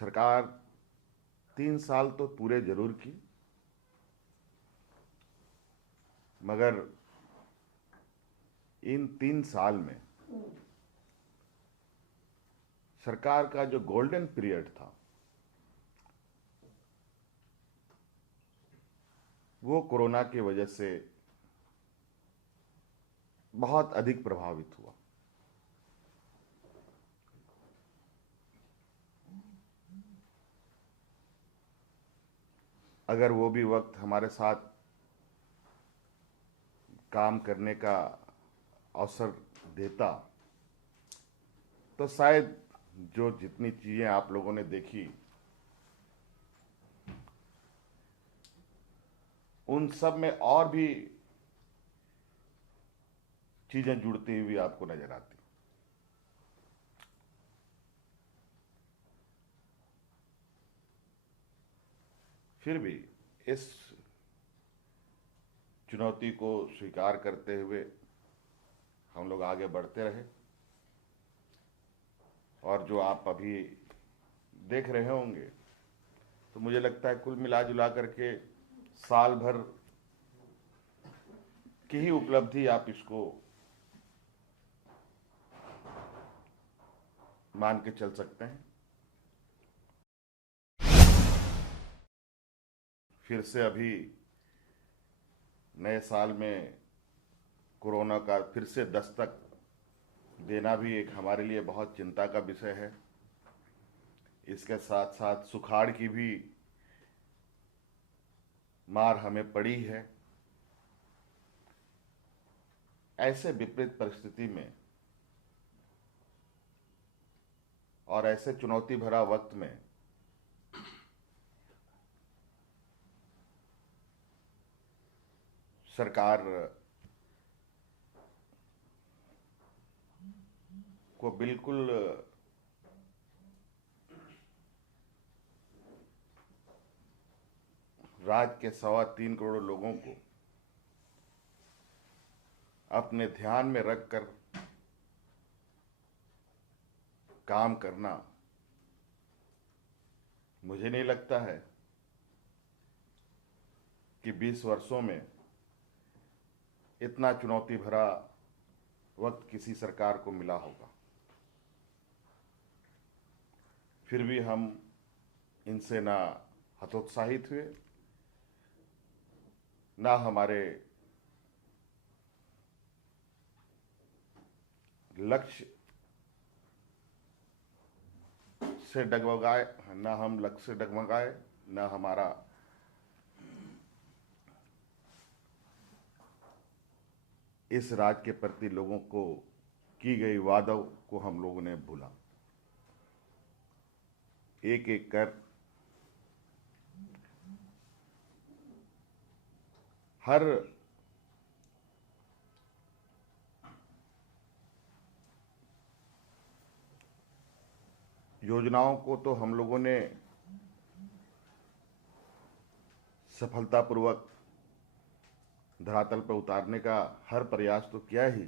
सरकार 3 साल तो पूरे जरूर की, मगर इन 3 साल में सरकार का जो गोल्डन पीरियड था वो कोरोना की वजह से बहुत अधिक प्रभावित हुआ। अगर वो भी वक्त हमारे साथ काम करने का अवसर देता तो शायद जो जितनी चीजें आप लोगों ने देखी उन सब में और भी चीजें जुड़ती हुई आपको नजर आती। फिर भी इस चुनौती को स्वीकार करते हुए हम लोग आगे बढ़ते रहे और जो आप अभी देख रहे होंगे तो मुझे लगता है कुल मिला जुला करके साल भर की ही उपलब्धि आप इसको मान के चल सकते हैं। फिर से अभी नए साल में कोरोना का फिर से दस्तक देना भी एक हमारे लिए बहुत चिंता का विषय है। इसके साथ साथ सुखाड़ की भी मार हमें पड़ी है। ऐसे विपरीत परिस्थिति में और ऐसे चुनौती भरा वक्त में सरकार को बिल्कुल राज्य के 3.25 करोड़ लोगों को अपने ध्यान में रखकर काम करना, मुझे नहीं लगता है कि 20 वर्षों में इतना चुनौती भरा वक्त किसी सरकार को मिला होगा। फिर भी हम इनसे ना हतोत्साहित हुए, ना हमारे लक्ष्य से डगमगाए, ना हम लक्ष्य से डगमगाए, ना हमारा इस राज्य के प्रति लोगों को की गई वादों को हम लोगों ने भूला। एक एक कर हर योजनाओं को तो हम लोगों ने सफलतापूर्वक धरातल पर उतारने का हर प्रयास तो किया ही,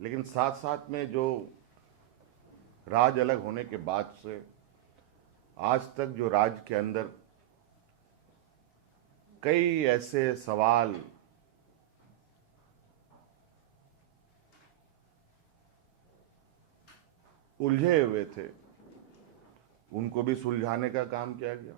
लेकिन साथ साथ में जो राज्य अलग होने के बाद से आज तक जो राज्य के अंदर कई ऐसे सवाल उलझे हुए थे, उनको भी सुलझाने का काम किया गया।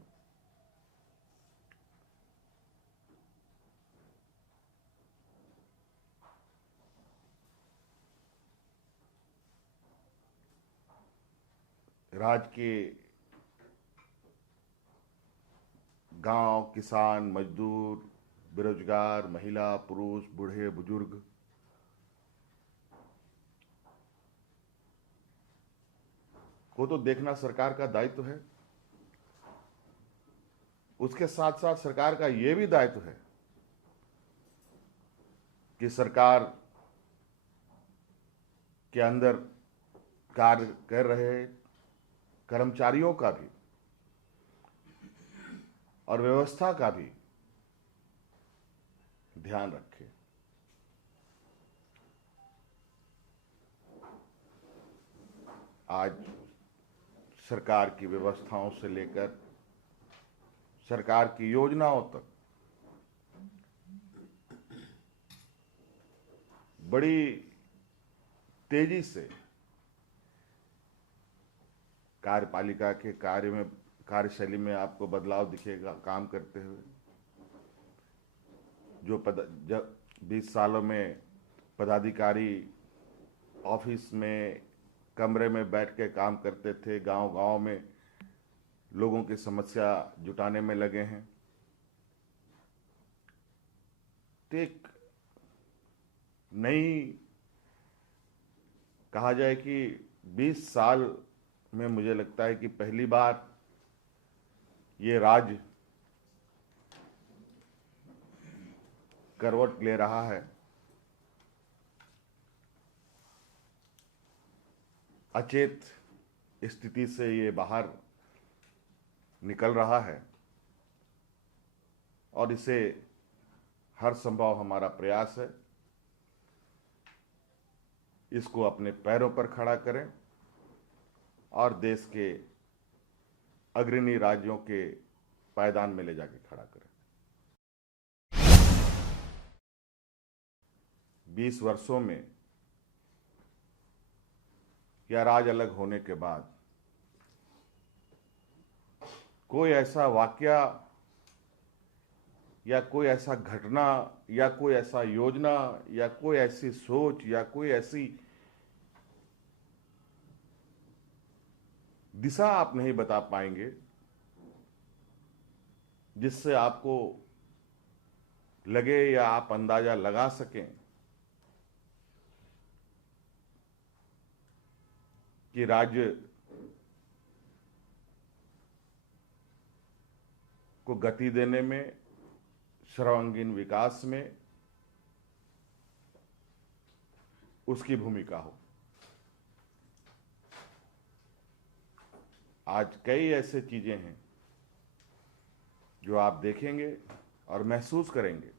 राज्य के गांव, किसान, मजदूर, बेरोजगार, महिला, पुरुष, बूढ़े, बुजुर्ग को तो देखना सरकार का दायित्व है। उसके साथ साथ सरकार का यह भी दायित्व है कि सरकार के अंदर कार्य कर रहे कर्मचारियों का भी और व्यवस्था का भी ध्यान रखे। आज सरकार की व्यवस्थाओं से लेकर सरकार की योजनाओं तक बड़ी तेजी से कार्यपालिका के कार्यशैली में आपको बदलाव दिखेगा काम करते हुए। जो 20 सालों में पदाधिकारी ऑफिस में कमरे में बैठ के काम करते थे, गांव-गांव में लोगों की समस्या जुटाने में लगे हैं। तो एक नई कहा जाए कि 20 साल में मुझे लगता है कि पहली बार ये राज्य करवट ले रहा है। अचेत स्थिति से ये बाहर निकल रहा है और इसे हर संभव हमारा प्रयास है इसको अपने पैरों पर खड़ा करें और देश के अग्रणी राज्यों के पायदान में ले जाके खड़ा करें। 20 वर्षों में या राज अलग होने के बाद कोई ऐसा वाकया या कोई ऐसा घटना या कोई ऐसा योजना या कोई ऐसी सोच या कोई ऐसी दिशा आप नहीं बता पाएंगे जिससे आपको लगे या आप अंदाजा लगा सकें कि राज्य को गति देने में, सर्वांगीण विकास में उसकी भूमिका हो। आज कई ऐसे चीजें हैं जो आप देखेंगे और महसूस करेंगे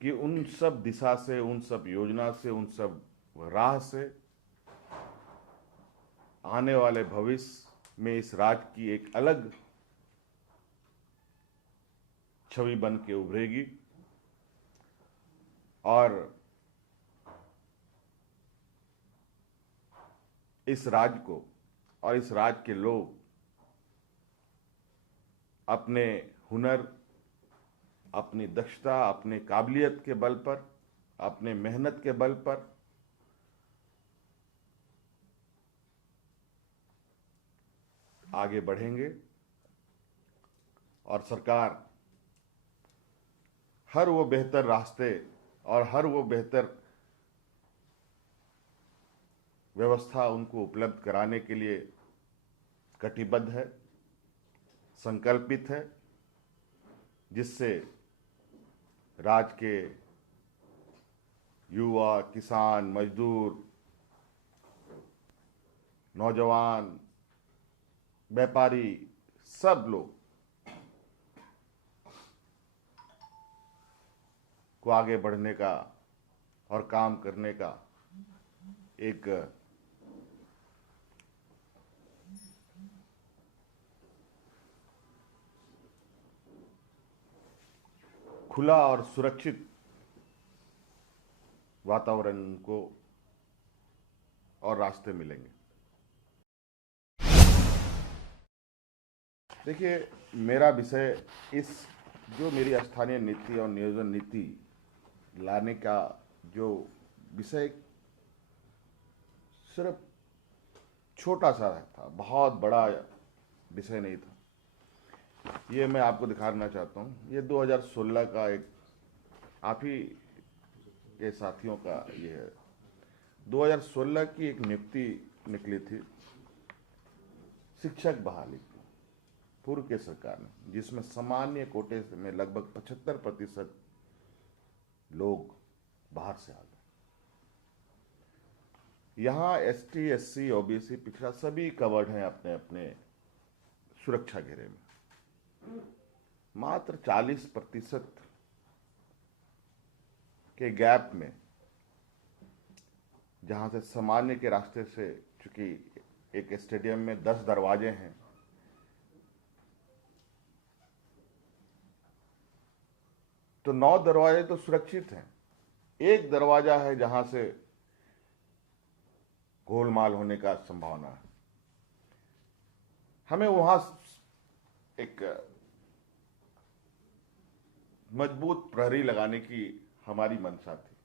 कि उन सब दिशा से, उन सब योजना से, उन सब राह से आने वाले भविष्य में इस राज्य की एक अलग छवि बन के उभरेगी और इस राज्य को और इस राज्य के लोग अपने हुनर, अपनी दक्षता, अपने काबिलियत के बल पर, अपने मेहनत के बल पर आगे बढ़ेंगे और सरकार हर वो बेहतर रास्ते और हर वो बेहतर व्यवस्था उनको उपलब्ध कराने के लिए कटिबद्ध है, संकल्पित है, जिससे राज्य के युवा, किसान, मजदूर, नौजवान, व्यापारी, सब लोग को आगे बढ़ने का और काम करने का एक खुला और सुरक्षित वातावरण को और रास्ते मिलेंगे। देखिए, मेरा विषय इस जो मेरी स्थानीय नीति और नियोजन नीति लाने का जो विषय सिर्फ छोटा सा था, बहुत बड़ा विषय नहीं था। ये मैं आपको दिखाना चाहता हूँ। ये 2016 का एक आप ही के साथियों का ये है। 2016 की एक नियुक्ति निकली थी शिक्षक बहाली की, पूर्व के सरकार ने, जिसमें सामान्य कोटे में लगभग 75% लोग बाहर से आ गए। यहाँ ST, SC, OBC, पिछड़ा सभी कवर्ड हैं अपने अपने सुरक्षा घेरे में। मात्र 40% के गैप में, जहां से सामान्य के रास्ते से चूंकि एक स्टेडियम में 10 दरवाजे हैं, तो 9 दरवाजे तो सुरक्षित हैं। एक दरवाजा है जहां से गोलमाल होने का संभावना है। हमें वहां एक मजबूत प्रहरी लगाने की हमारी मंशा थी।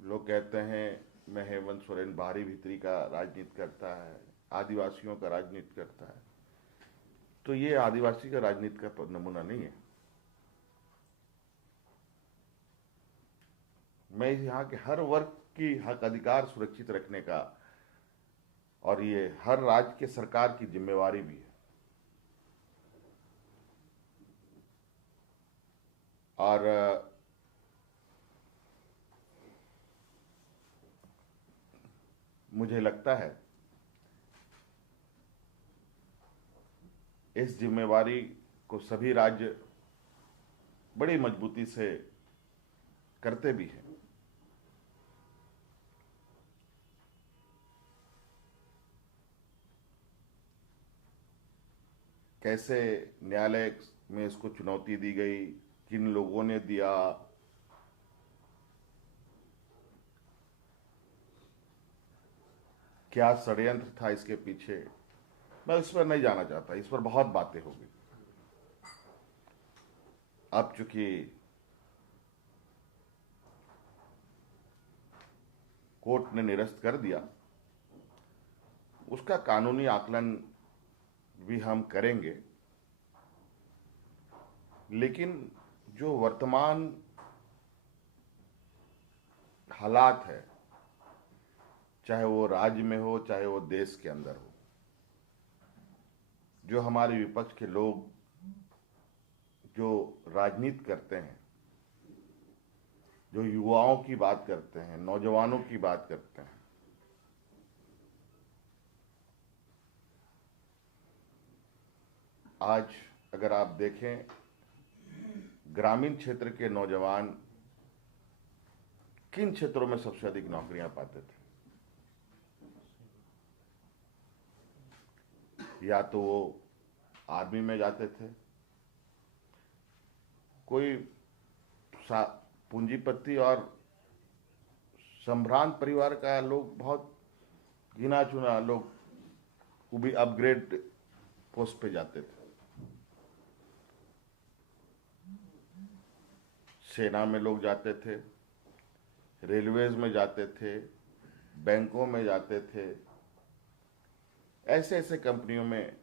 लोग कहते हैं मैं हेमंत सोरेन बाहरी भीतरी का राजनीति करता है, आदिवासियों का राजनीति करता है, तो ये आदिवासी का राजनीति का नमूना नहीं है। मैं यहाँ के हर वर्ग की हक अधिकार सुरक्षित रखने का, और ये हर राज्य के सरकार की जिम्मेवारी भी है। और मुझे लगता है इस जिम्मेवारी को सभी राज्य बड़ी मजबूती से करते भी हैं। कैसे न्यायालय में इसको चुनौती दी गई, किन लोगों ने दिया, क्या षड्यंत्र था इसके पीछे, मैं इस पर नहीं जाना चाहता। इस पर बहुत बातें होगी। अब चूंकि कोर्ट ने निरस्त कर दिया, उसका कानूनी आकलन भी हम करेंगे, लेकिन जो वर्तमान हालात है, चाहे वो राज्य में हो चाहे वो देश के अंदर हो, जो हमारे विपक्ष के लोग जो राजनीति करते हैं, जो युवाओं की बात करते हैं, नौजवानों की बात करते हैं, आज अगर आप देखें ग्रामीण क्षेत्र के नौजवान किन क्षेत्रों में सबसे अधिक नौकरियां पाते थे, या तो वो आर्मी में जाते थे, कोई पूंजीपति और संभ्रांत परिवार का लोग, बहुत गिना चुना लोग, वो भी अपग्रेड पोस्ट पे जाते थे। सेना में लोग जाते थे, रेलवेज में जाते थे, बैंकों में जाते थे, ऐसे ऐसे कंपनियों में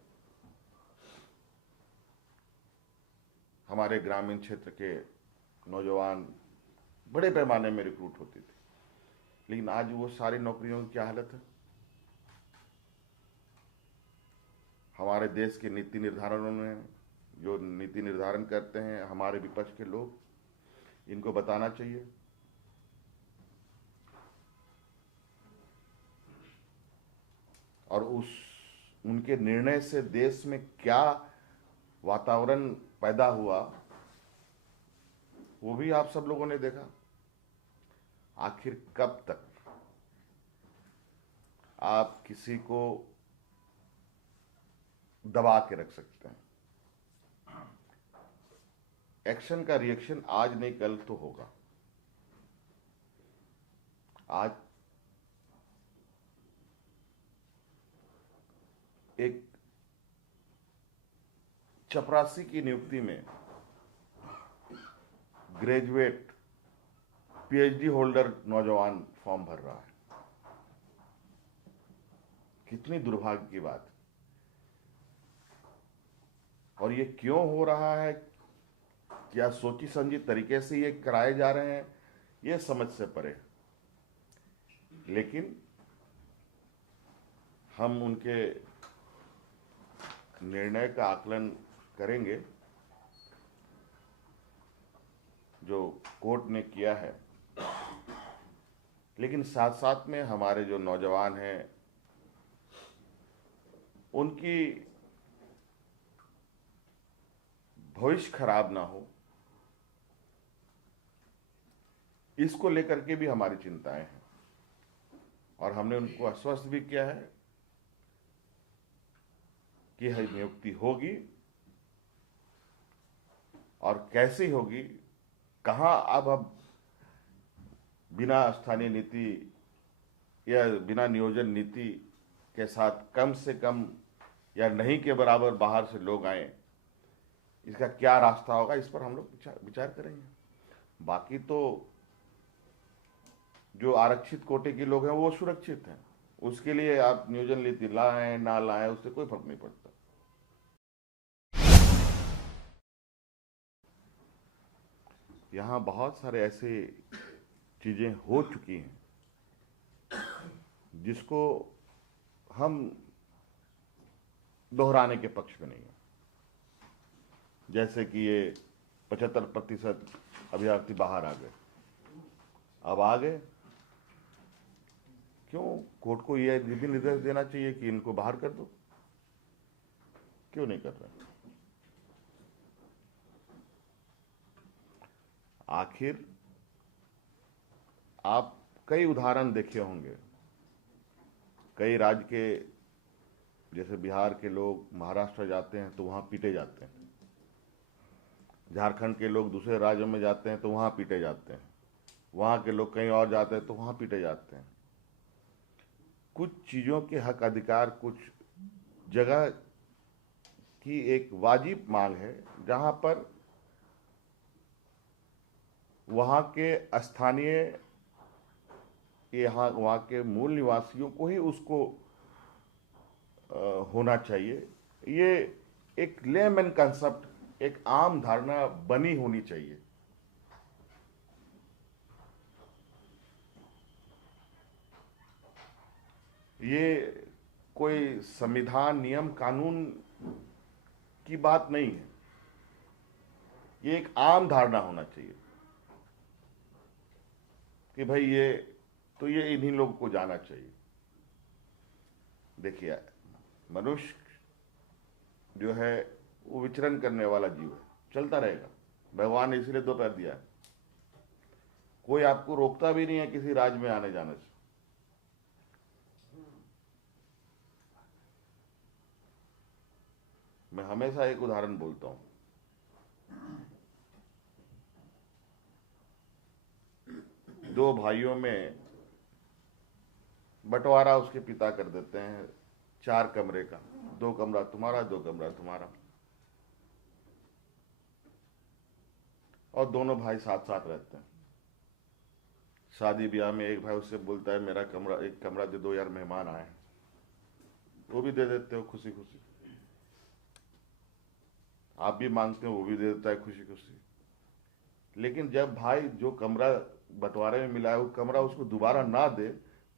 हमारे ग्रामीण क्षेत्र के नौजवान बड़े पैमाने में रिक्रूट होते थे। लेकिन आज वो सारी नौकरियों की क्या हालत है? हमारे देश के नीति निर्धारणों में जो नीति निर्धारण करते हैं हमारे विपक्ष के लोग, इनको बताना चाहिए। और उनके निर्णय से देश में क्या वातावरण पैदा हुआ, वो भी आप सब लोगों ने देखा। आखिर कब तक आप किसी को दबा के रख सकते हैं? एक्शन का रिएक्शन आज नहीं कल तो होगा। आज एक चपरासी की नियुक्ति में ग्रेजुएट पीएचडी होल्डर नौजवान फॉर्म भर रहा है। कितनी दुर्भाग्य की बात। और ये क्यों हो रहा है, क्या सोची समझी तरीके से ये कराए जा रहे हैं, ये समझ से परे। लेकिन हम उनके निर्णय का आकलन करेंगे जो कोर्ट ने किया है। लेकिन साथ साथ में हमारे जो नौजवान हैं उनकी भविष्य खराब ना हो, इसको लेकर के भी हमारी चिंताएं हैं और हमने उनको आश्वस्त भी किया है कि यह नियुक्ति होगी और कैसी होगी, कहां अब बिना स्थानीय नीति या बिना नियोजन नीति के साथ कम से कम या नहीं के बराबर बाहर से लोग आए, इसका क्या रास्ता होगा, इस पर हम लोग विचार करेंगे। बाकी तो जो आरक्षित कोटे के लोग हैं वो सुरक्षित हैं, उसके लिए आप नियोजन नीति लाएं ना लाएं उससे कोई फर्क नहीं पड़ता। यहां बहुत सारे ऐसे चीजें हो चुकी हैं जिसको हम दोहराने के पक्ष में नहीं है। जैसे कि ये 75% अभ्यर्थी बाहर आ गए, अब आ गए, क्यों कोर्ट को यह भी निर्देश देना चाहिए कि इनको बाहर कर दो? क्यों नहीं कर रहे? आखिर आप कई उदाहरण देखे होंगे, कई राज्य के, जैसे बिहार के लोग महाराष्ट्र जाते हैं तो वहां पीटे जाते हैं, झारखंड के लोग दूसरे राज्यों में जाते हैं तो वहां पीटे जाते हैं, वहां के लोग कहीं और जाते हैं तो वहां पीटे जाते हैं। कुछ चीजों के हक अधिकार कुछ जगह की एक वाजिब मांग है जहां पर वहां के स्थानीय वहां के मूल निवासियों को ही उसको होना चाहिए। ये एक लेमैन कंसेप्ट, एक आम धारणा बनी होनी चाहिए। ये कोई संविधान, नियम, कानून की बात नहीं है, ये एक आम धारणा होना चाहिए कि भाई ये इन्हीं लोगों को जाना चाहिए। देखिए, मनुष्य जो है वो विचरण करने वाला जीव है, चलता रहेगा। भगवान ने इसलिए दो पैर दिया है, कोई आपको रोकता भी नहीं है किसी राज्य में आने जाने से। मैं हमेशा एक उदाहरण बोलता हूं, दो भाइयों में बंटवारा उसके पिता कर देते हैं 4 कमरे का, 2 कमरा तुम्हारा, 2 कमरा तुम्हारा, और दोनों भाई साथ साथ रहते हैं। शादी ब्याह में एक भाई उससे बोलता है मेरा कमरा, एक कमरा दे दो यार, मेहमान आए, वो भी दे देते हो खुशी खुशी। आप भी मांगते हो, वो भी दे देता है खुशी खुशी। लेकिन जब भाई जो कमरा बंटवारे में मिला है वो कमरा उसको दोबारा ना दे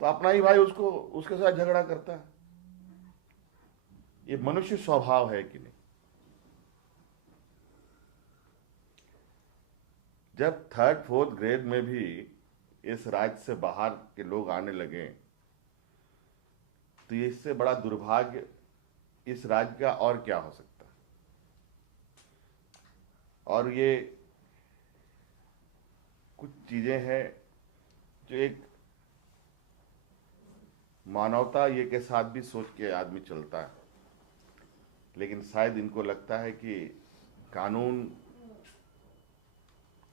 तो अपना ही भाई उसको उसके साथ झगड़ा करता है। ये मनुष्य स्वभाव है कि नहीं? जब 3rd 4th ग्रेड में भी इस राज्य से बाहर के लोग आने लगे तो इससे बड़ा दुर्भाग्य इस राज्य का और क्या हो सकता है? और ये कुछ चीजें हैं जो एक मानवता ये के साथ भी सोच के आदमी चलता है, लेकिन शायद इनको लगता है कि कानून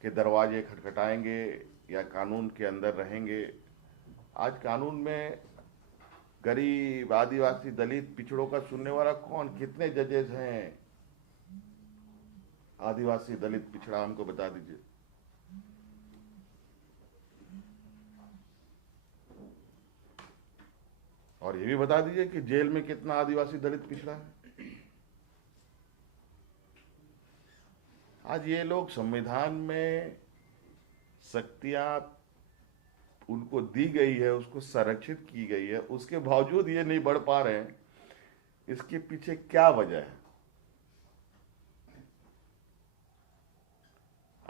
के दरवाजे खटखटाएंगे या कानून के अंदर रहेंगे। आज कानून में गरीब, आदिवासी, दलित, पिछड़ों का सुनने वाला कौन? कितने जजेस हैं आदिवासी, दलित, पिछड़ा? हमको बता दीजिए। और ये भी बता दीजिए कि जेल में कितना आदिवासी, दलित, पिछड़ा है। आज ये लोग संविधान में शक्तियां उनको दी गई है, उसको संरक्षित की गई है, उसके बावजूद ये नहीं बढ़ पा रहे हैं। इसके पीछे क्या वजह है?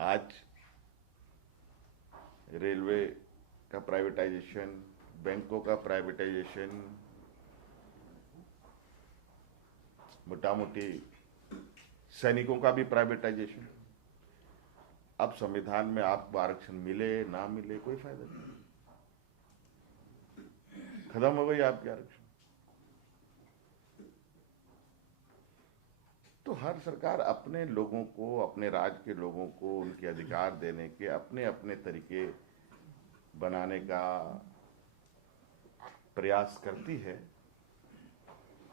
आज रेलवे का प्राइवेटाइजेशन, बैंकों का प्राइवेटाइजेशन, मोटा मोटी सैनिकों का भी प्राइवेटाइजेशन, अब संविधान में आपको आरक्षण मिले ना मिले कोई फायदा नहीं, खत्म हो गई आपकी आरक्षण। तो हर सरकार अपने लोगों को, अपने राज्य के लोगों को उनके अधिकार देने के अपने अपने तरीके बनाने का प्रयास करती है,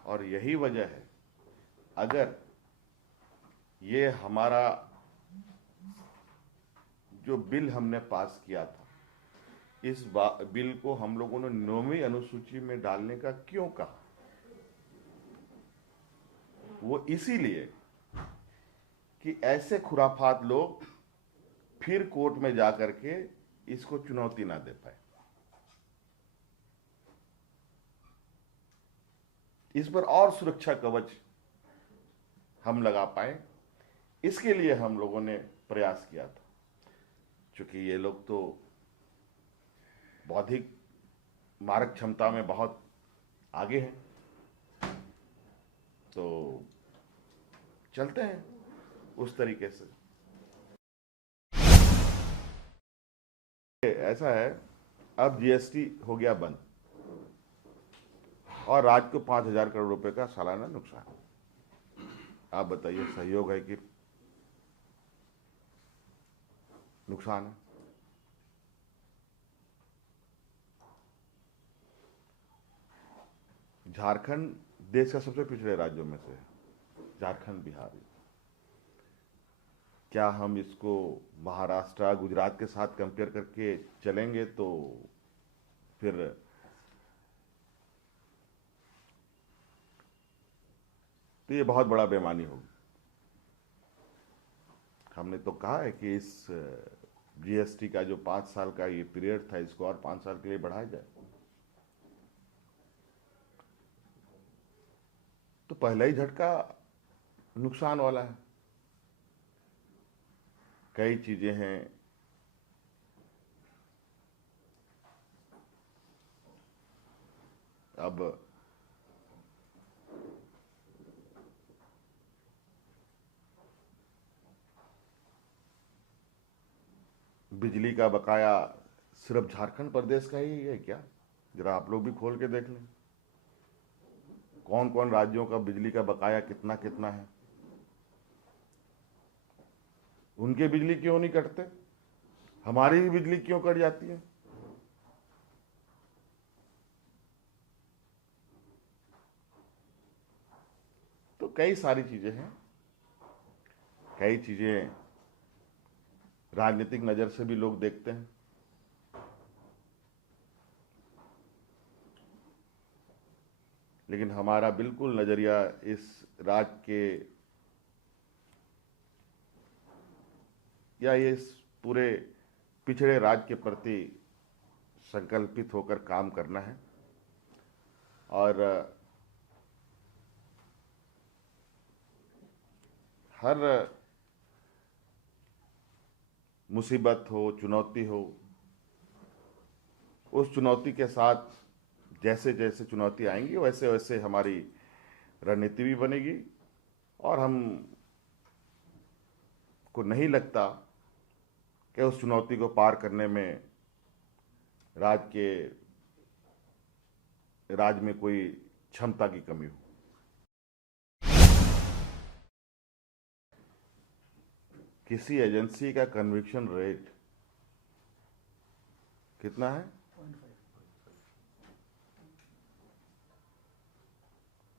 और यही वजह है अगर ये हमारा जो बिल हमने पास किया था, इस बिल को हम लोगों ने 9वीं अनुसूची में डालने का क्यों कहा, वो इसीलिए कि ऐसे खुराफात लोग फिर कोर्ट में जाकर के इसको चुनौती ना दे पाए, इस पर और सुरक्षा कवच हम लगा पाए। इसके लिए हम लोगों ने प्रयास किया था। क्योंकि ये लोग तो बौद्धिक मारक क्षमता में बहुत आगे हैं, तो चलते हैं उस तरीके से। ऐसा है, अब जीएसटी हो गया बंद और राज्य को 5,000 करोड़ रुपए का सालाना नुकसान। आप बताइए सहयोग है कि नुकसान है? झारखंड देश का सबसे पिछड़े राज्यों में से है, झारखंड बिहार। क्या हम इसको महाराष्ट्र गुजरात के साथ कंपेयर करके चलेंगे तो फिर तो ये बहुत बड़ा बेईमानी होगी। हमने तो कहा है कि इस जीएसटी का जो 5 साल का ये पीरियड था, इसको और 5 साल के लिए बढ़ाया जाए। तो पहला ही झटका नुकसान वाला है। कई चीजें हैं, अब बिजली का बकाया सिर्फ झारखंड प्रदेश का ही है क्या? जरा आप लोग भी खोल के देख लें, कौन कौन राज्यों का बिजली का बकाया कितना कितना है। उनके बिजली क्यों नहीं कटते, हमारी भी बिजली क्यों कट जाती है? तो कई सारी चीजें हैं, कई चीजें राजनीतिक नजर से भी लोग देखते हैं। लेकिन हमारा बिल्कुल नजरिया इस राज्य के या इस पूरे पिछड़े राज्य के प्रति संकल्पित होकर काम करना है। और हर मुसीबत हो, चुनौती हो, उस चुनौती के साथ जैसे जैसे चुनौती आएंगी वैसे वैसे हमारी रणनीति भी बनेगी। और हम को नहीं लगता कि उस चुनौती को पार करने में राज्य में कोई क्षमता की कमी हो। किसी एजेंसी का कन्विक्शन रेट कितना है?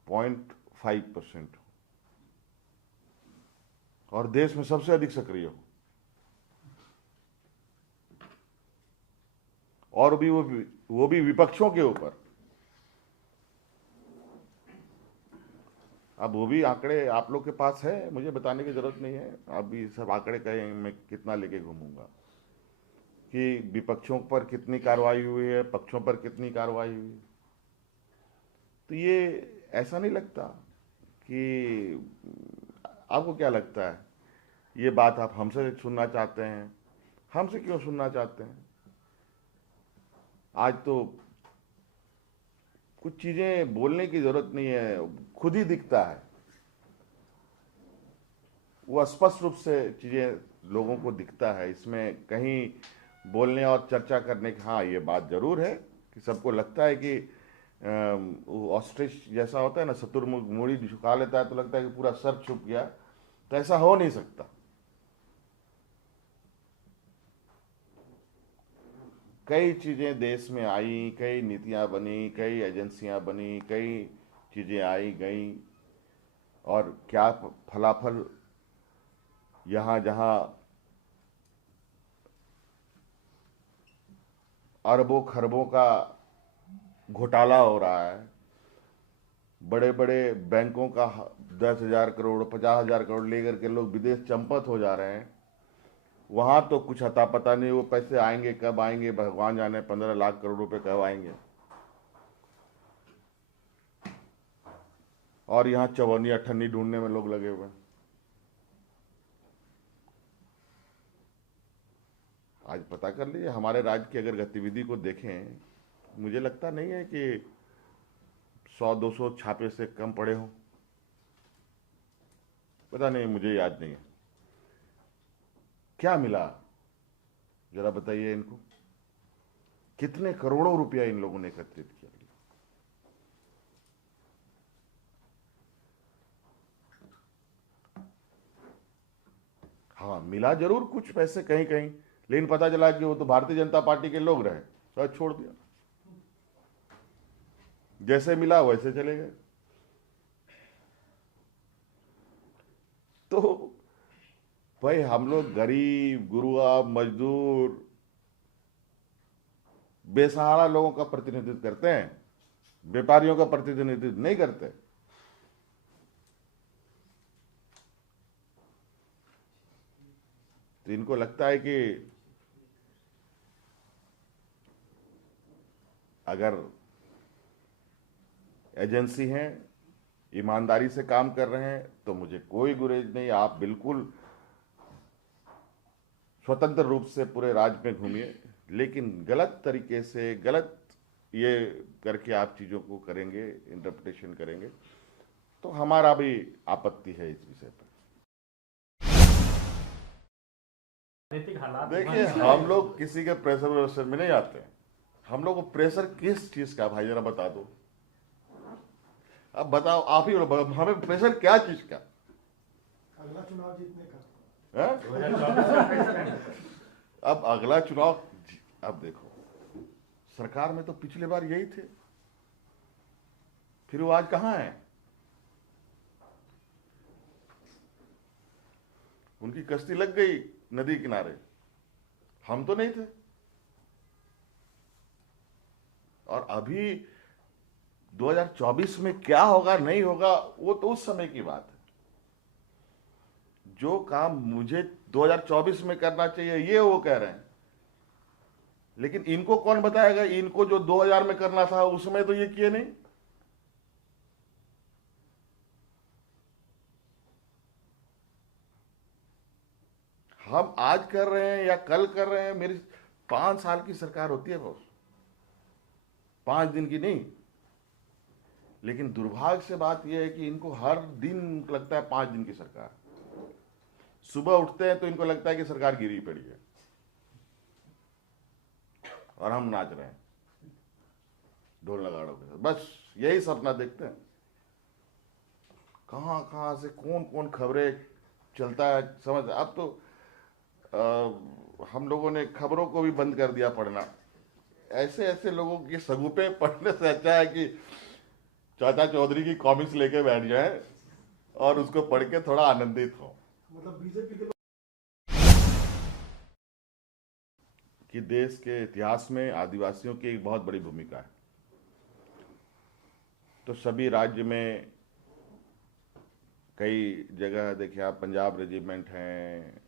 0.5%। और देश में सबसे अधिक सक्रिय हो, और वो भी विपक्षों के ऊपर। अब वो भी आंकड़े आप लोग के पास है, मुझे बताने की जरूरत नहीं है। अभी सब आंकड़े कहें मैं कितना लेके घूमूंगा कि विपक्षों पर कितनी कार्रवाई हुई है, पक्षों पर कितनी कार्रवाई हुई है। तो ये ऐसा नहीं लगता कि आपको क्या लगता है ये बात आप हमसे सुनना चाहते हैं? हमसे क्यों सुनना चाहते हैं? आज तो कुछ चीजें बोलने की जरूरत नहीं है, खुद ही दिखता है, वो स्पष्ट रूप से चीजें लोगों को दिखता है। इसमें कहीं बोलने और चर्चा करने की, हाँ ये बात जरूर है कि सबको लगता है कि वो ऑस्ट्रिच जैसा होता है ना, शुतुरमुर्ग मूड़ी झुका लेता है तो लगता है कि पूरा सर छुप गया, तो ऐसा हो नहीं सकता। कई चीजें देश में आई, कई नीतियां बनी, कई एजेंसियां बनी, कई चीजें आई गई, और क्या फलाफल यहाँ जहाँ अरबों खरबों का घोटाला हो रहा है, बड़े बड़े बैंकों का 10,000 करोड़ 50,000 करोड़ लेकर के लोग विदेश चंपत हो जा रहे हैं, वहां तो कुछ अता पता नहीं वो पैसे आएंगे कब आएंगे, भगवान जाने। 15 लाख करोड़ रुपए कब आएंगे, और यहाँ चवन्नी अठन्नी ढूंढने में लोग लगे हुए हैं। आज पता कर लीजिए, हमारे राज्य की अगर गतिविधि को देखें, मुझे लगता नहीं है कि 100-200 छापे से कम पड़े हों। पता नहीं, मुझे याद नहीं है क्या मिला, जरा बताइए इनको। कितने करोड़ों रुपया इन लोगों ने एकत्रित किया। हाँ, मिला जरूर कुछ पैसे कहीं कहीं, लेकिन पता चला कि वो तो भारतीय जनता पार्टी के लोग रहे, तो छोड़ दिया, जैसे मिला वैसे चले गए। तो भाई, हम लोग गरीब गुरुआ मजदूर बेसहारा लोगों का प्रतिनिधित्व करते हैं, व्यापारियों का प्रतिनिधित्व नहीं करते। तो इनको लगता है कि अगर एजेंसी हैं, ईमानदारी से काम कर रहे हैं, तो मुझे कोई गुरेज नहीं, आप बिल्कुल स्वतंत्र रूप से पूरे राज्य में घूमिए, लेकिन गलत तरीके से, गलत ये करके आप चीज़ों को करेंगे, इंटरप्रिटेशन करेंगे, तो हमारा भी आपत्ति है इस विषय पर। देखिए, हम लोग किसी के प्रेशर व्रेशर में नहीं आते हैं। हम लोग को प्रेशर किस चीज का, भाई जरा बता दो। अब बताओ, आप ही हमें प्रेशर क्या चीज का? अगला चुनाव जीतने का। अब अगला चुनाव, अब देखो, सरकार में तो पिछले बार यही थे, फिर वो आज कहां है? उनकी कश्ती लग गई नदी किनारे, हम तो नहीं थे। और अभी 2024 में क्या होगा नहीं होगा, वो तो उस समय की बात है। जो काम मुझे 2024 में करना चाहिए, ये वो कह रहे हैं, लेकिन इनको कौन बताएगा? इनको जो 2000 में करना था उसमें तो ये किए नहीं। हम आज कर रहे हैं या कल कर रहे हैं, मेरी 5 साल की सरकार होती है बॉस, 5 दिन की नहीं। लेकिन दुर्भाग्य से बात यह है कि इनको हर दिन लगता है 5 दिन की सरकार। सुबह उठते हैं तो इनको लगता है कि सरकार गिरी पड़ी है और हम नाच रहे हैं ढोल नगाड़ों के साथ, बस यही सपना देखते हैं। कहां कहां से कौन कौन खबरें चलता है, समझ। अब तो हम लोगों ने खबरों को भी बंद कर दिया पढ़ना। ऐसे ऐसे लोगों की सगुपे पढ़ने से अच्छा है कि चाचा चौधरी की कॉमिक्स लेके बैठ जाए और उसको पढ़ के थोड़ा आनंदित हो। मतलब बीजेपी के कि देश के इतिहास में आदिवासियों की एक बहुत बड़ी भूमिका है। तो सभी राज्य में कई जगह देखिए आप, पंजाब रेजिमेंट हैं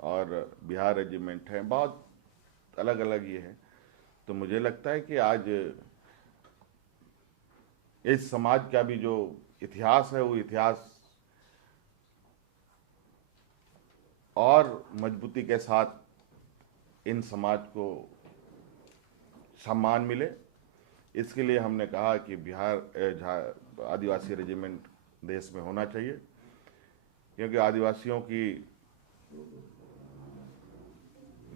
और बिहार रेजिमेंट हैं, बहुत अलग अलग ये है। तो मुझे लगता है कि आज इस समाज का भी जो इतिहास है, वो इतिहास और मजबूती के साथ इन समाज को सम्मान मिले, इसके लिए हमने कहा कि बिहार आदिवासी रेजिमेंट देश में होना चाहिए, क्योंकि आदिवासियों की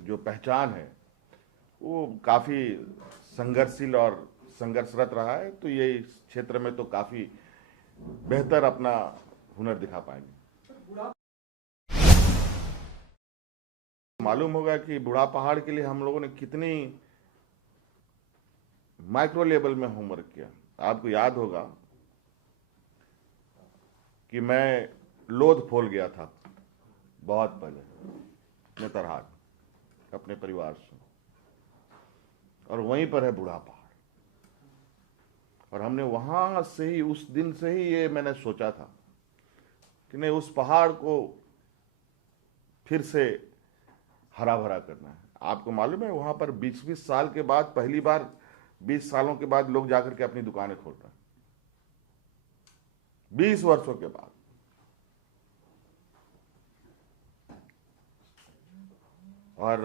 जो पहचान है वो काफ़ी संघर्षशील और संघर्षरत रहा है, तो ये इस क्षेत्र में तो काफ़ी बेहतर अपना हुनर दिखा पाएंगे। मालूम होगा कि बूढ़ा पहाड़ के लिए हम लोगों ने कितनी माइक्रो लेवल में होमवर्क किया। आपको याद होगा कि मैं लोधफोल गया था बहुत पहले नेतरहाट अपने परिवार से, और वहीं पर है बूढ़ा पहाड़, और हमने वहां से ही उस दिन से ही ये मैंने सोचा था कि नहीं, उस पहाड़ को फिर से हरा भरा करना है। आपको मालूम है वहां पर 20-20 साल के बाद पहली बार 20 सालों के बाद लोग जाकर के अपनी दुकानें खोल रहे हैं, 20 वर्षों के बाद। और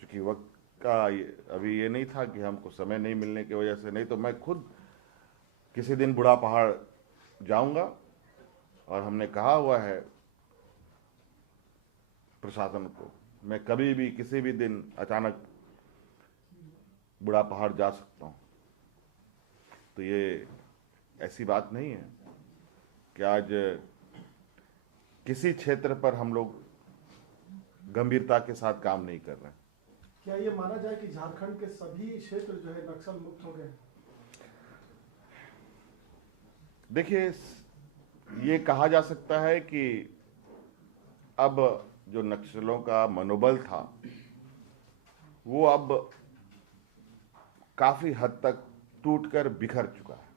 चूंकि वक्त का अभी ये नहीं था कि हमको समय नहीं मिलने की वजह से, नहीं तो मैं खुद किसी दिन बूढ़ा पहाड़ जाऊंगा, और हमने कहा हुआ है प्रशासन को, मैं कभी भी किसी भी दिन अचानक बूढ़ा पहाड़ जा सकता हूं। तो ये ऐसी बात नहीं है कि आज किसी क्षेत्र पर हम लोग गंभीरता के साथ काम नहीं कर रहे हैं। क्या ये माना जाए कि झारखंड के सभी क्षेत्र जो है नक्सल मुक्त हो गए? देखिए, ये कहा जा सकता है कि अब जो नक्सलों का मनोबल था वो अब काफी हद तक टूटकर बिखर चुका है।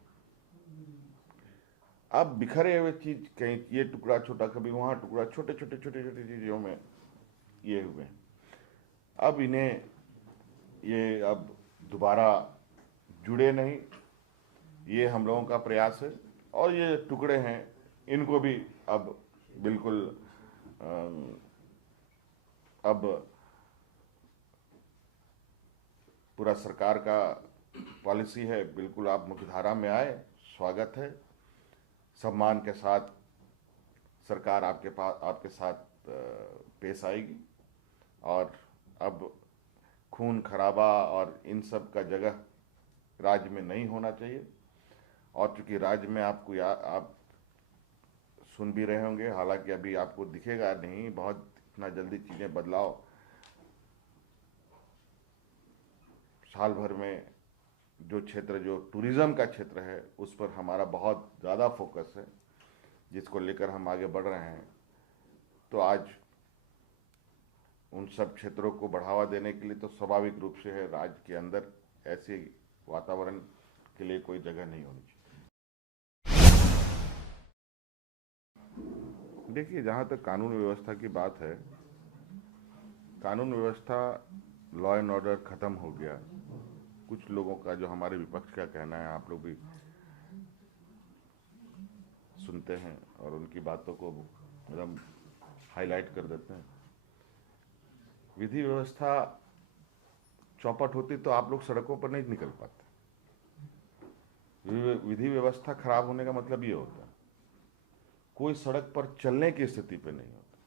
अब बिखरे हुए चीज, कहीं ये टुकड़ा छोटा, कभी वहां टुकड़ा, छोटे छोटे छोटे छोटे चीजों में ये हुए। अब इन्हें ये अब दोबारा जुड़े नहीं, ये हम लोगों का प्रयास है। और ये टुकड़े हैं, इनको भी अब बिल्कुल अब पूरा सरकार का पॉलिसी है, बिल्कुल आप मुख्यधारा में आए, स्वागत है, सम्मान के साथ सरकार आपके साथ पेश आएगी। और अब खून खराबा और इन सब का जगह राज्य में नहीं होना चाहिए। और चूंकि राज्य में आप सुन भी रहे होंगे, हालांकि अभी आपको दिखेगा नहीं, बहुत इतना जल्दी चीजें बदलाव साल भर में, जो क्षेत्र जो टूरिज्म का क्षेत्र है उस पर हमारा बहुत ज़्यादा फोकस है, जिसको लेकर हम आगे बढ़ रहे हैं। तो आज उन सब क्षेत्रों को बढ़ावा देने के लिए तो स्वाभाविक रूप से है, राज्य के अंदर ऐसे वातावरण के लिए कोई जगह नहीं होनी चाहिए। देखिए, जहाँ तक कानून व्यवस्था की बात है, कानून व्यवस्था, लॉ एंड ऑर्डर खत्म हो गया। कुछ लोगों का, जो हमारे विपक्ष का कहना है, आप लोग भी सुनते हैं और उनकी बातों को एकदम हाईलाइट कर देते हैं। विधि व्यवस्था चौपट होती तो आप लोग सड़कों पर नहीं निकल पाते। विधि व्यवस्था खराब होने का मतलब ये होता है कोई सड़क पर चलने की स्थिति पे नहीं होता।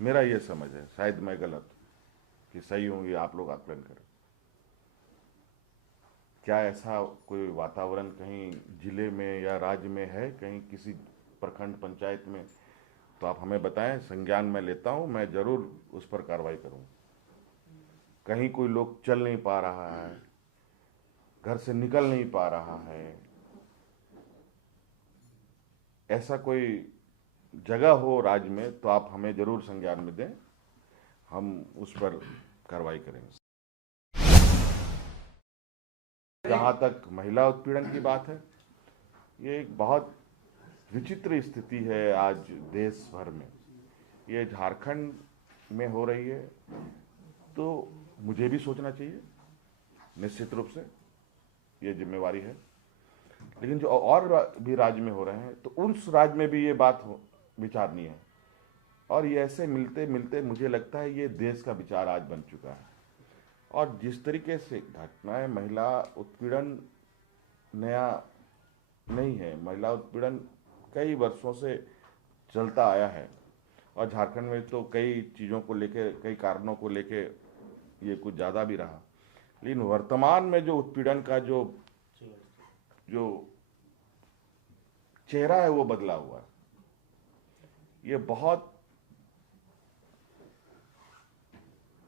मेरा ये समझ है, शायद मैं गलत कि सही हूं, ये आप लोग आकलन करें। क्या ऐसा कोई वातावरण कहीं जिले में या राज्य में है, कहीं किसी प्रखंड पंचायत में? तो आप हमें बताएं, संज्ञान में लेता हूं, मैं जरूर उस पर कार्रवाई करूं। कहीं कोई लोग चल नहीं पा रहा है, घर से निकल नहीं पा रहा है, ऐसा कोई जगह हो राज्य में, तो आप हमें जरूर संज्ञान में दें, हम उस पर कार्रवाई करेंगे। जहां तक महिला उत्पीड़न की बात है, ये एक बहुत विचित्र स्थिति है आज देश भर में। ये झारखंड में हो रही है तो मुझे भी सोचना चाहिए, निश्चित रूप से ये जिम्मेवारी है। लेकिन जो और भी राज्य में हो रहे हैं, तो उस राज्य में भी ये बात विचारणीय है। और ये ऐसे मिलते मिलते मुझे लगता है ये देश का विचार आज बन चुका है। और जिस तरीके से घटनाएं, महिला उत्पीड़न नया नहीं है, महिला उत्पीड़न कई वर्षों से चलता आया है। और झारखंड में तो कई चीज़ों को लेके, कई कारणों को लेके ये कुछ ज़्यादा भी रहा, लेकिन वर्तमान में जो उत्पीड़न का जो जो चेहरा है वो बदला हुआ है। ये बहुत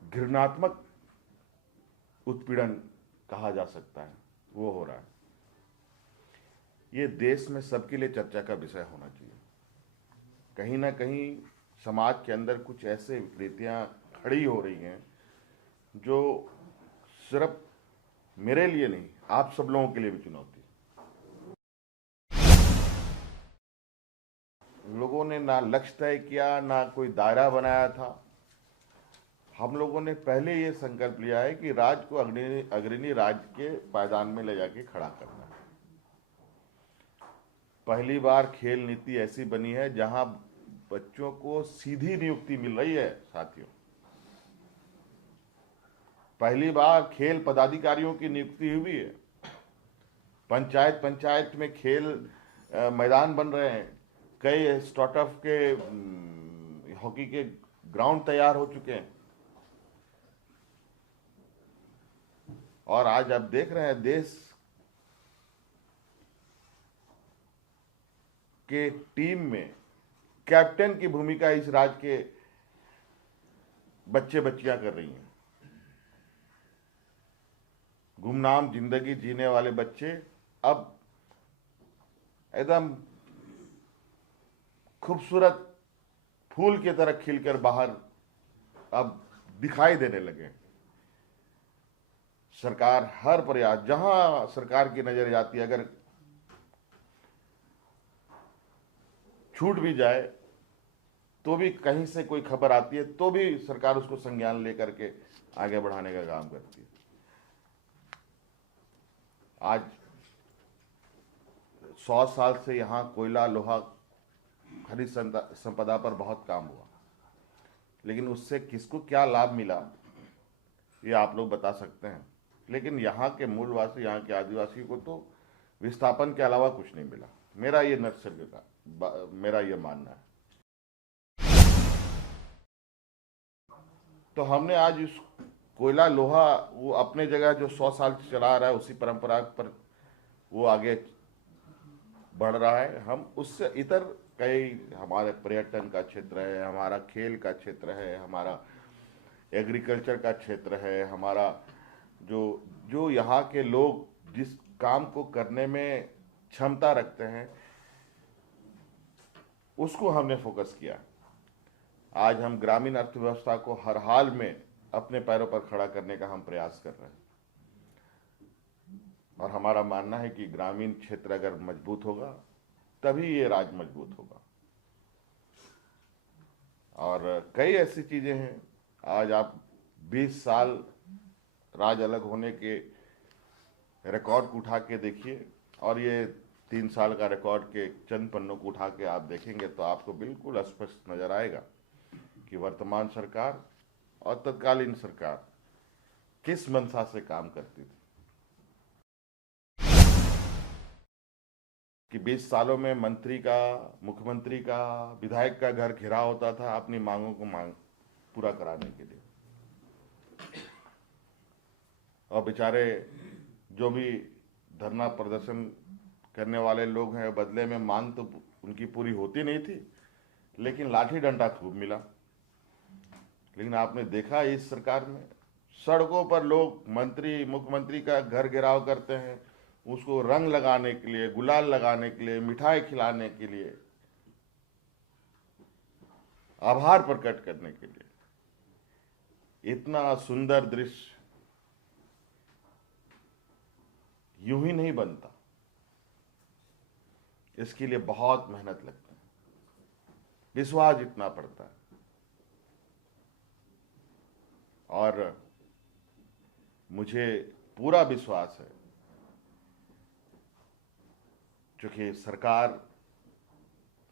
घृणात्मक उत्पीड़न कहा जा सकता है, वो हो रहा है। ये देश में सबके लिए चर्चा का विषय होना चाहिए। कहीं ना कहीं समाज के अंदर कुछ ऐसे विकृतियां खड़ी हो रही हैं जो सिर्फ मेरे लिए नहीं, आप सब लोगों के लिए भी चुनौती है। लोगों ने ना लक्ष्य तय किया, ना कोई दायरा बनाया था। हम लोगों ने पहले ये संकल्प लिया है कि राज्य को अग्रणी राज्य के पायदान में ले जाके खड़ा करना है। पहली बार खेल नीति ऐसी बनी है जहां बच्चों को सीधी नियुक्ति मिल रही है। साथियों, पहली बार खेल पदाधिकारियों की नियुक्ति हुई है। पंचायत में खेल मैदान बन रहे हैं। कई स्टार्टअप के हॉकी के ग्राउंड तैयार हो चुके हैं। और आज आप देख रहे हैं देश के टीम में कैप्टन की भूमिका इस राज्य के बच्चे बच्चियां कर रही हैं। गुमनाम जिंदगी जीने वाले बच्चे अब एकदम खूबसूरत फूल की तरह खिलकर बाहर अब दिखाई देने लगे। सरकार हर प्रयास, जहां सरकार की नजर जाती है, अगर छूट भी जाए तो भी, कहीं से कोई खबर आती है तो भी सरकार उसको संज्ञान लेकर के आगे बढ़ाने का काम करती है। आज 100 साल से यहां कोयला, लोहा, खनिज संपदा पर बहुत काम हुआ, लेकिन उससे किसको क्या लाभ मिला ये आप लोग बता सकते हैं। लेकिन यहाँ के मूलवासी, यहाँ के आदिवासी को तो विस्थापन के अलावा कुछ नहीं मिला। मेरा ये नक्सल का मेरा ये मानना है। तो हमने आज इस कोयला, लोहा, वो अपने जगह जो 100 साल से चला आ रहा है, उसी परंपरा पर वो आगे बढ़ रहा है। हम उससे इतर कई, हमारे पर्यटन का क्षेत्र है, हमारा खेल का क्षेत्र है, हमारा एग्रीकल्चर का क्षेत्र है, हमारा जो यहाँ के लोग जिस काम को करने में क्षमता रखते हैं उसको हमने फोकस किया। आज हम ग्रामीण अर्थव्यवस्था को हर हाल में अपने पैरों पर खड़ा करने का हम प्रयास कर रहे हैं। और हमारा मानना है कि ग्रामीण क्षेत्र अगर मजबूत होगा तभी ये राज्य मजबूत होगा। और कई ऐसी चीजें हैं, आज आप 20 साल राज्य अलग होने के रिकॉर्ड को उठा के देखिए, और ये 3 साल का रिकॉर्ड के चंद पन्नों को उठा के आप देखेंगे तो आपको बिल्कुल स्पष्ट नजर आएगा कि वर्तमान सरकार और तत्कालीन सरकार किस मंशा से काम करती थी। कि 20 सालों में मंत्री का, मुख्यमंत्री का, विधायक का घर घिरा होता था अपनी मांगों को पूरा कराने के लिए। और बेचारे जो भी धरना प्रदर्शन करने वाले लोग हैं, बदले में मांग तो उनकी पूरी होती नहीं थी, लेकिन लाठी डंडा खूब मिला। लेकिन आपने देखा इस सरकार में सड़कों पर लोग मंत्री, मुख्यमंत्री का घर घेराव करते हैं, उसको रंग लगाने के लिए, गुलाल लगाने के लिए, मिठाई खिलाने के लिए, आभार प्रकट करने के लिए। इतना सुंदर दृश्य यूं ही नहीं बनता, इसके लिए बहुत मेहनत लगती है, विश्वास जितना पड़ता है। और मुझे पूरा विश्वास है क्योंकि सरकार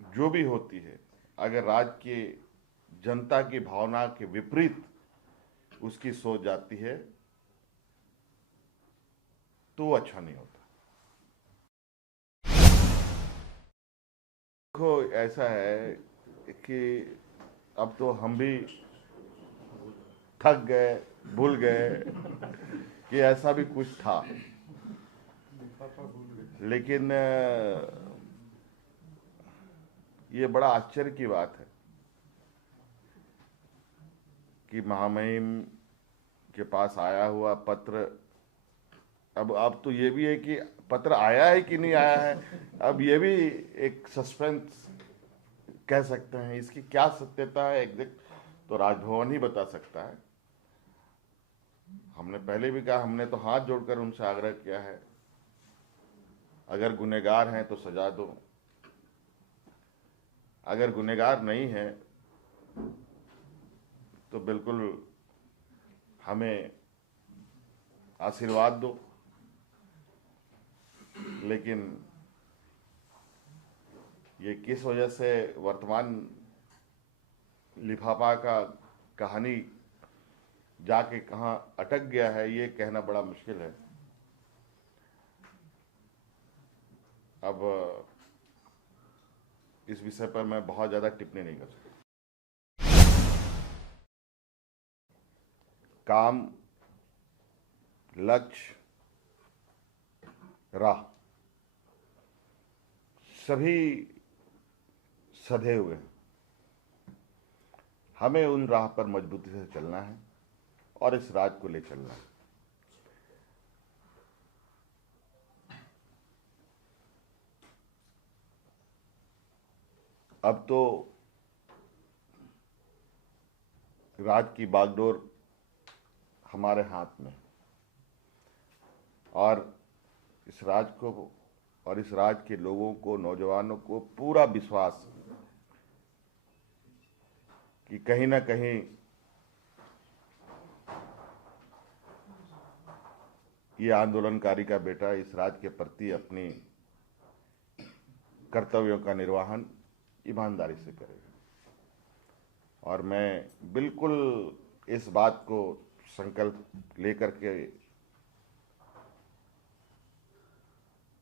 जो भी होती है, अगर राज्य की जनता की भावना के विपरीत उसकी सोच जाती है तो वो अच्छा नहीं होता। देखो, ऐसा है कि अब तो हम भी थक गए, भूल गए कि ऐसा भी कुछ था। लेकिन ये बड़ा आश्चर्य की बात है कि महामहिम के पास आया हुआ पत्र, अब तो ये भी है कि पत्र आया है कि नहीं आया है, अब ये भी एक सस्पेंस कह सकते हैं। इसकी क्या सत्यता है एग्जैक्ट तो राजभवन ही बता सकता है। हमने पहले भी कहा, हमने तो हाथ जोड़कर उनसे आग्रह किया है, अगर गुनहगार हैं तो सजा दो, अगर गुनहगार नहीं है तो बिल्कुल हमें आशीर्वाद दो। लेकिन ये किस वजह से वर्तमान लिफाफा का कहानी जाके कहाँ अटक गया है, ये कहना बड़ा मुश्किल है। अब इस विषय पर मैं बहुत ज़्यादा टिप्पणी नहीं कर सकता। काम, लक्ष्य, राह सभी सधे हुए हैं। हमें उन राह पर मजबूती से चलना है और इस राज को ले चलना है। अब तो राज की बागडोर हमारे हाथ में, और इस राज को और इस राज के लोगों को, नौजवानों को पूरा विश्वास कि कहीं ना कहीं ये आंदोलनकारी का बेटा इस राज के प्रति अपनी कर्तव्यों का निर्वहन ईमानदारी से करेगा। और मैं बिल्कुल इस बात को संकल्प लेकर के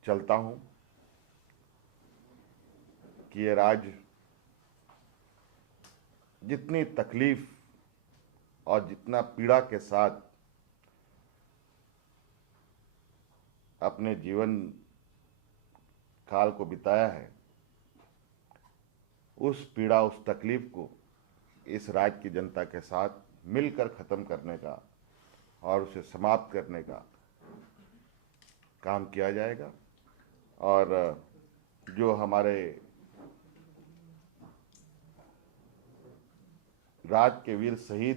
चलता हूं कि ये राज जितनी तकलीफ और जितना पीड़ा के साथ अपने जीवन काल को बिताया है, उस पीड़ा, उस तकलीफ को इस राज्य की जनता के साथ मिलकर खत्म करने का और उसे समाप्त करने का काम किया जाएगा। और जो हमारे राज के वीर शहीद